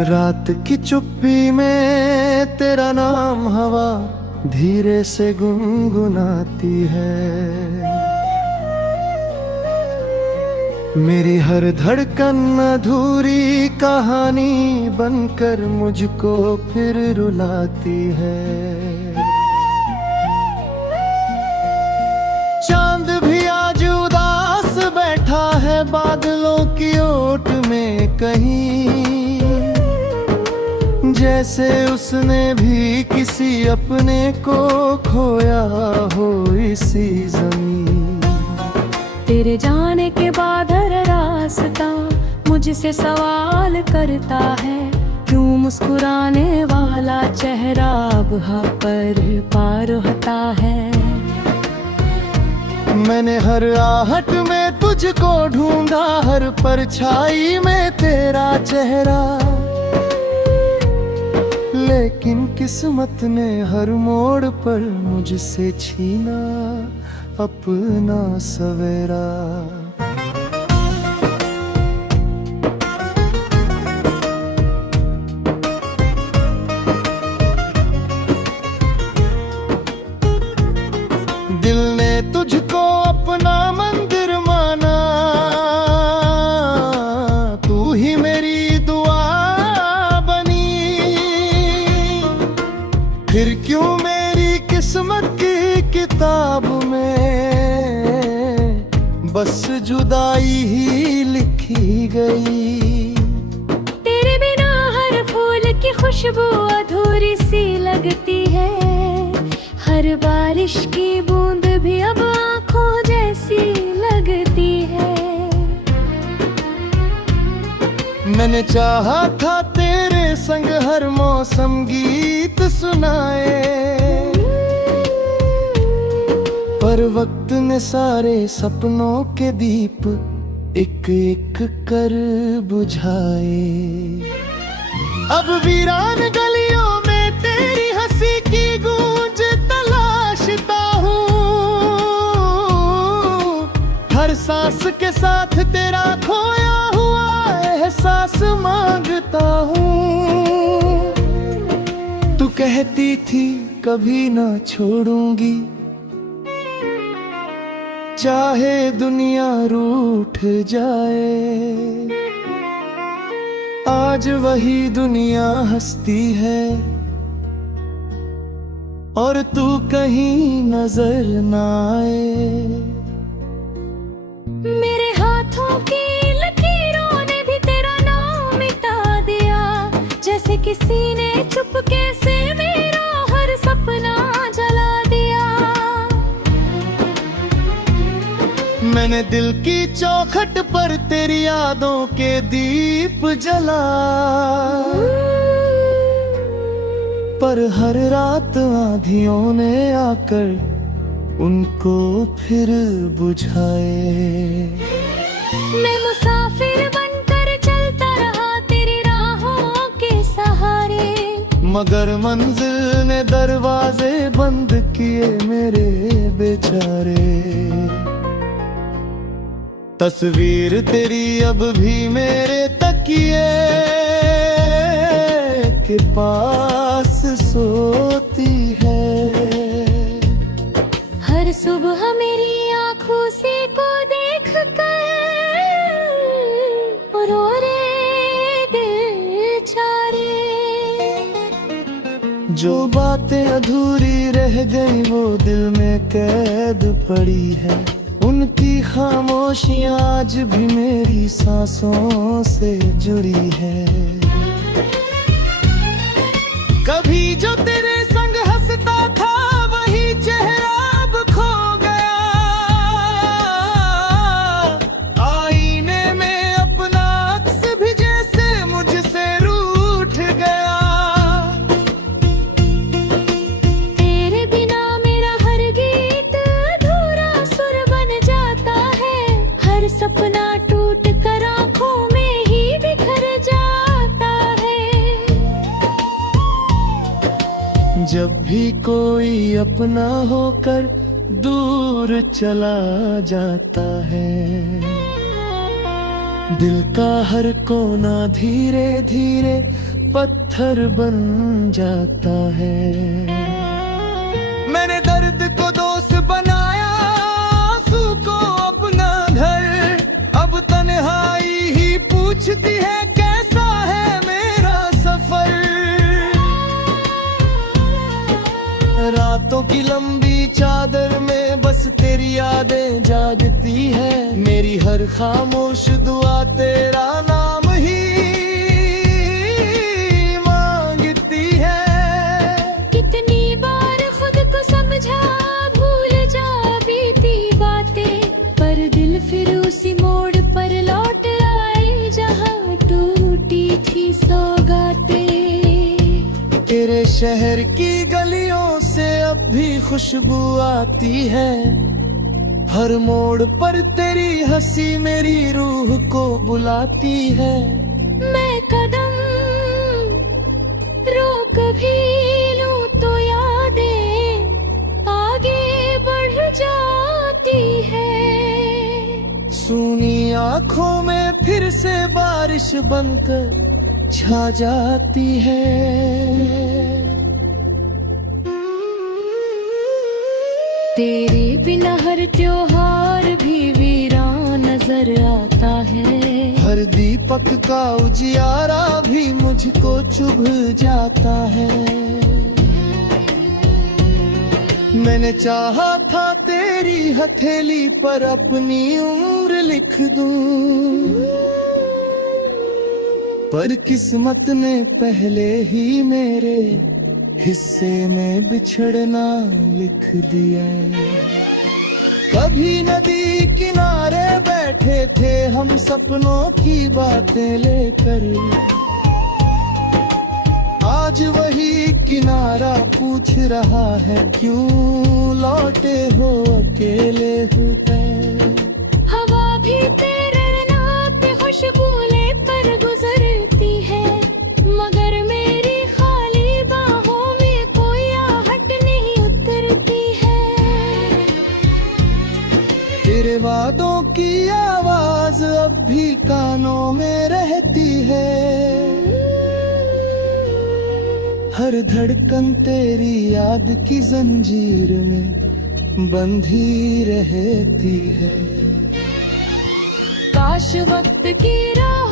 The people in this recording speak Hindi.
रात की चुप्पी में तेरा नाम हवा धीरे से गुनगुनाती है। मेरी हर धड़कन अधूरी कहानी बनकर मुझको फिर रुलाती है। चांद भी आज उदास बैठा है बादलों की ओट में कहीं, जैसे उसने भी किसी अपने को खोया हो इसी ज़मीन। तेरे जाने के बाद हर रास्ता मुझसे सवाल करता है, क्यों मुस्कुराने वाला चेहरा अब पर पार होता है। मैंने हर आहट में तुझको ढूंढा, हर परछाई में तेरा चेहरा, लेकिन किस्मत ने हर मोड़ पर मुझसे छीना अपना सवेरा। दिल ने तुझको अपना मंदिर माना, तू ही मेरी दुआ बनी। फिर क्यों मेरी किस्मत की किताब में बस जुदाई ही लिखी गई। तेरे बिना हर फूल की खुशबू अधूरी सी लगती है, हर बारिश की बूंद भी अब आँखों जैसी लगती है। मैंने चाहा था तेरे संग हर मौसम गीत सुनाए, पर वक्त ने सारे सपनों के दीप एक एक कर बुझाए। अब वीरान गलियों में तेरी हंसी की गूंज तलाशता हूँ, हर सांस के साथ तेरा खोया हुआ एहसास मांगता हूँ। तू कहती थी कभी ना छोड़ूंगी, चाहे दुनिया रूठ जाए। आज वही दुनिया हंसती है और तू कहीं नजर ना आए। मेरे हाथों की लकीरों ने भी तेरा नाम मिटा दिया, जैसे किसी ने चुपके से मेरा हर सपना जला दिया। मैंने दिल की चौखट पर तेरी यादों के दीप जला, पर हर रात आंधियों ने आकर उनको फिर बुझाए। मैं मुसाफिर बनकर चलता रहा तेरी राहों के सहारे, मगर मंजिल ने दरवाजे बंद किए मेरे बेचारे। तस्वीर तेरी अब भी मेरे तकिए के पास सोती है। हर सुबह मेरी आँखों से को देख कर रो रे दिल चारे। जो बातें अधूरी रह गई वो दिल में कैद पड़ी है, उनकी खामोशियां आज भी मेरी सांसों से जुड़ी है। कभी जो तेरे संग हंसता था वही चेहरा अब खो गया, आईने में अपना अक्स भी जैसे मुझसे रूठ गया। तेरे बिना मेरा हर गीत अधूरा सुर बन जाता है, हर सपना टूट कर आँखों में ही बिखर जाता है। जब भी कोई अपना होकर दूर चला जाता है, दिल का हर कोना धीरे धीरे पत्थर बन जाता है। मैंने दर्द को दोस्त बनाया, आंसू को अपना घर। अब तन्हाई ही पूछती है कैसा है मेरा सफर। रातों की लंबी चादर में बस तेरी यादें जागती है। मेरी हर खामोश दुआ तेरा नाम ही मांगती है। कितनी बार खुद को समझा, भूल जा बीती बातें, पर दिल फिर उसी मोड़ पर लौट आई जहां टूटी थी सौगातें। तेरे शहर की गलियों से अब भी खुशबू आती है। हर मोड़ पर तेरी हंसी मेरी रूह को बुलाती है। मैं कदम रोक भी लूं तो यादें आगे बढ़ जाती है। सूनी आंखों में फिर से बारिश बनकर छा जाती है। तेरे बिना हर त्योहार भी वीरान नजर आता है। हर दीपक का उजियारा भी मुझको चुभ जाता है। मैंने चाहा था तेरी हथेली पर अपनी उम्र लिख दूं, पर किस्मत ने पहले ही मेरे हिस्से में बिछड़ना लिख दिया। कभी नदी किनारे बैठे थे हम सपनों की बातें लेकर। आज वही किनारा पूछ रहा है क्यों लौटे हो अकेले होते। हवा भी तेरे नाम पे खुशबू ले पर गुजरती है, मगर मेरी खाली बाहों में कोई आहट नहीं उतरती है। तेरे वादों की आवाज अब भी कानों में रहती है। हर धड़कन तेरी याद की जंजीर में बंधी रहती है। काश वक्त की राह